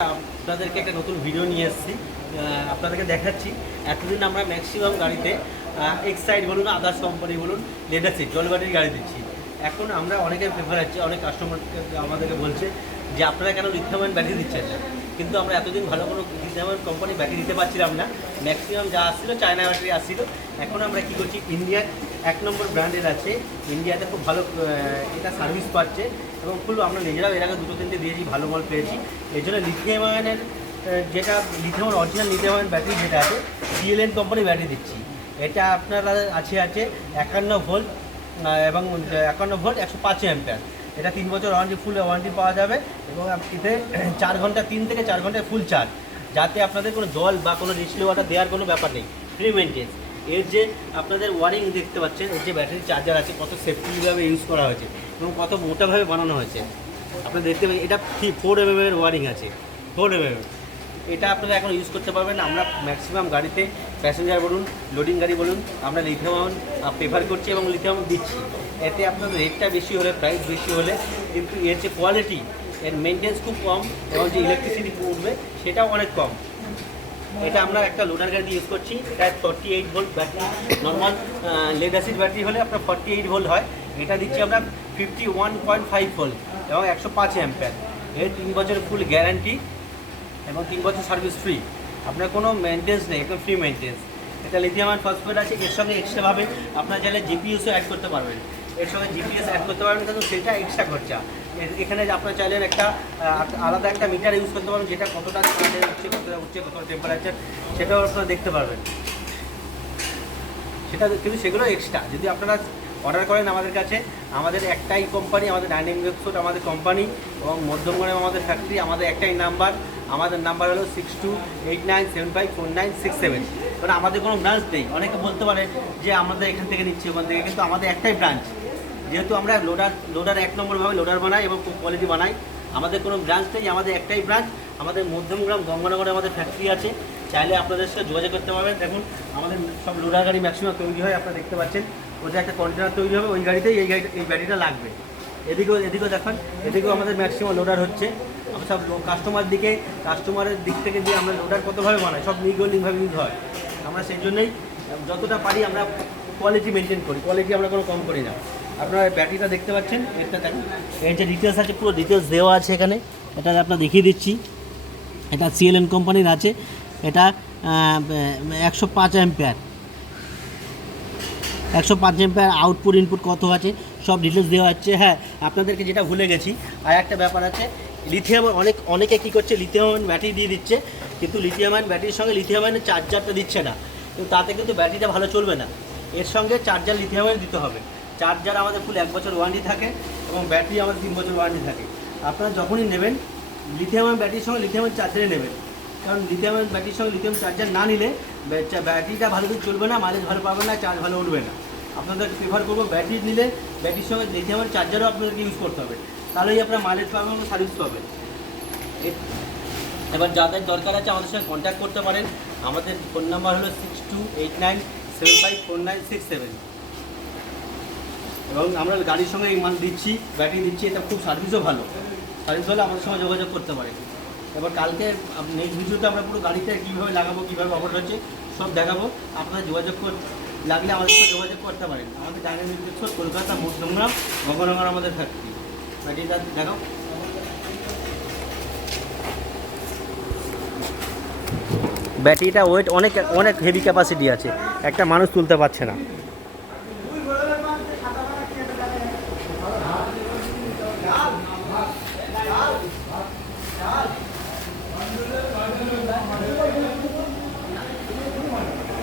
আপনাদেরকে একটা নতুন ভিডিও নিয়ে এসেছি। আপনাদেরকে দেখাচ্ছি এতদিন আমরা ম্যাক্সিমাম গাড়িতে এক্সাইড বলুন, আদার্স কোম্পানি বলুন, লেদার সিট জল ব্যাটারি গাড়ি দিচ্ছি। এখন আমরা অনেকের প্রেফার হচ্ছে, অনেক কাস্টমার আমাদেরকে বলছে যে আপনারা কেন লিথিয়াম ব্যাটারি দিচ্ছেন না। কিন্তু আমরা এতদিন ভালো কোনো লিথিয়াম কোম্পানি ব্যাটারি দিতে পারছিলাম না। ম্যাক্সিমাম যা আসছিলো চায়না ব্যাটারি আসছিলো। এখন আমরা কী করছি, ইন্ডিয়ার 1 নম্বর ব্র্যান্ডের আছে, ইন্ডিয়াতে খুব ভালো এটা সার্ভিস পাচ্ছে এবং ফুল আমরা নিজেরাও এর আগে 2-3টে দিয়েছি, ভালো মাল পেয়েছি। এই জন্য লিথিয়াম আয়নের যেটা lithium original lithium ion battery যেটা আছে সিএলএন কোম্পানি ব্যাটারি দিচ্ছি। এটা আপনারা আছে 51 ভোল্ট এবং 51 ভোল্ট 105 অ্যাম্পিয়ার। এটা 3 বছর ওয়ারেন্টি, ফুল ওয়ারেন্টি পাওয়া যাবে এবং এতে 4 ঘন্টা 3 থেকে 4 ঘন্টায় ফুল চার্জ, যাতে আপনাদের কোনো জল বা কোনো ডিসপ্লে ওয়াটার দেওয়ার কোনো ব্যাপার নেই, ফ্রি মেনটেন্স। এর যে আপনাদের ওয়ারিং দেখতে পাচ্ছেন, এর যে ব্যাটারি চার্জার আছে কত সেফটিভাবে ইউজ করা হয়েছে এবং কত মোটাভাবে বানানো হয়েছে আপনারা দেখতে পাচ্ছেন। এটা 4 mm এর ওয়ারিং আছে, 4 mm। এটা আপনারা এখন ইউজ করতে পারবেন। আমরা ম্যাক্সিমাম গাড়িতে প্যাসেঞ্জার বলুন, লোডিং গাড়ি বলুন, আমরা লিথিয়াম প্রেফার করছি এবং লিথিয়াম দিচ্ছি। এতে আপনাদের রেটটা বেশি হলে, প্রাইস বেশি হলে, কিন্তু এর যে কোয়ালিটি, এর মেনটেন্স খুব কম এবং যে ইলেকট্রিসিটি উঠবে সেটাও অনেক কম। এটা আমরা একটা লোডার গাড়ি ইউজ করছি, প্রায় 48 volt battery. Normal lead acid battery হলে আপনার 48 ভোল্ট হয়, এটা দিচ্ছি আমরা 51.5 ভোল্ট এবং 105 অ্যাম্পিয়ার। এর 3 বছরের ফুল গ্যারান্টি এবং 3 বছর সার্ভিস ফ্রি। আপনার কোনো মেনটেন্স নেই, একদম ফ্রি মেনটেন্স। এটা লিথিয়াম আয়ন ফসফেট আছে, এর সঙ্গে এক্সট্রাভাবে আপনার চাইলে জিপিএসও অ্যাড করতে পারবেন। এর সঙ্গে জিপিএস অ্যাড করতে পারবেন, কিন্তু সেটা এক্সট্রা খরচা। এখানে আপনার চাইলে একটা আলাদা একটা মিটার ইউজ করতে পারবেন, যেটা কতটা উঠছে কতটা টেম্পারেচার সেটাও আপনারা দেখতে পারবেন। সেটা কিন্তু সেগুলো এক্সট্রা। যদি আপনারা অর্ডার করেন আমাদের কাছে, আমাদের একটাই কোম্পানি, আমাদের ডাইনিং ওয়েবসাইট আমাদের কোম্পানি এবং মধ্যমগ্রামে আমাদের ফ্যাক্টরি। আমাদের একটাই নাম্বার, আমাদের নাম্বার হলো 6289754967। কারণ আমাদের কোনো ব্রাঞ্চ নেই। অনেকে বলতে পারে যে আমাদের এখান থেকে নিচ্ছি, ওখান থেকে, কিন্তু আমাদের একটাই ব্রাঞ্চ। যেহেতু আমরা লোডার 1 নম্বরভাবে লোডার বানাই এবং খুব কোয়ালিটি বানাই, আমাদের কোনো ব্রাঞ্চ নেই, আমাদের একটাই ব্রাঞ্চ। আমাদের মধ্যমগ্রাম গঙ্গানগরে আমাদের ফ্যাক্টরি আছে, চাইলে আপনাদের সাথে যোগাযোগ করতে পারবেন। দেখুন আমাদের সব লোডার গাড়ি ম্যাক্সিমাম তৈরি হয়, আপনারা দেখতে পাচ্ছেন। ওদের একটা কন্টেনার তৈরি হবে, ওই গাড়িতেই এই ব্যাটারিটা লাগবে। এদিকেও দেখুন, এদিকেও আমাদের ম্যাক্সিমাম লোডার হচ্ছে। আমরা সব কাস্টমারের দিক থেকে যে আমরা লোডার কতভাবে বানাই, সব লিগলিভাবে ইউজ হয়। আমরা সেই জন্যই যতটা পারি আমরা কোয়ালিটি মেনটেন করি, কোয়ালিটি আমরা কোনো কম করি না। আপনারা ব্যাটারিটা দেখতে পাচ্ছেন, এটা দেখুন, এর যে ডিটেলস আছে পুরো ডিটেলস দেওয়া আছে এখানে। এটা আপনার দেখিয়ে দিচ্ছি, এটা সিএলএন কোম্পানির আছে। এটা 105 অ্যাম্পিয়ার, 105 অ্যাম্পিয়ার। আউটপুট ইনপুট কত আছে সব ডিটেলস দেওয়া হচ্ছে। হ্যাঁ, আপনাদেরকে যেটা ভুলে গেছি, আর একটা ব্যাপার আছে, লিথিয়াম অনেকে কী করছে, লিথিয়াম আয়ন ব্যাটারি দিয়ে দিচ্ছে, কিন্তু লিথিয়াম আয়ন ব্যাটারির সঙ্গে লিথিয়াম আয়নের চার্জারটা দিচ্ছে না। কিন্তু তাতে কিন্তু ব্যাটারিটা ভালো চলবে না। এর সঙ্গে চার্জার লিথিয়াম আয়ন দিতে হবে। চার্জার আমাদের ফুল 1 বছর ওয়ারেন্টি থাকে এবং ব্যাটারি আমাদের 3 বছর ওয়ারেন্টি থাকে। আপনারা যখনই নেবেন লিথিয়াম আয়ন ব্যাটারির সঙ্গে লিথিয়াম আয়ন চার্জারে নেবেন, কারণ লিথিয়াম আয়ন ব্যাটারির সঙ্গে লিথিয়াম চার্জার না নিলে ব্যাটারিটা ভালো দিন চলবে না, মাইলেজ ভালো পাবেন না, চার্জ ভালো উঠবে না। আপনাদের প্রেফার করবো ব্যাটারি নিলে ব্যাটারির সঙ্গে লিথিয়াম আয়ন চার্জারও আপনাদেরকে ইউজ করতে হবে, তাহলেই আপনারা মাইলেজ পাবেন এবং সার্ভিস পাবেন। এবার যাদের দরকার আছে আমাদের সঙ্গে কন্ট্যাক্ট করতে পারেন। আমাদের ফোন নাম্বার হলো 6289754967 এবং আমরা গাড়ির সঙ্গে এই মাল দিচ্ছি, ব্যাটারি দিচ্ছি। এটা খুব সার্ভিসও ভালো, সার্ভিস হলে আমাদের সঙ্গে যোগাযোগ করতে পারেন। এবার কালকে নেক্সট ভিডিওতে আমরা পুরো গাড়িতে কীভাবে লাগাবো, কীভাবে অপারেট হচ্ছে সব দেখাবো। আপনারা লাগলে আমাদের সাথে যোগাযোগ করতে পারেন। আমাদের ডাইনামিক ওয়েবসাইট কলকাতা মধ্যমগ্রাম গঙ্গানগর আমাদের ফ্যাক্টরি। ব্যাটারিটা দেখাও। ব্যাটারিটা ওয়েট অনেক হেভি ক্যাপাসিটি আছে, একটা মানুষ তুলতে পারছে না।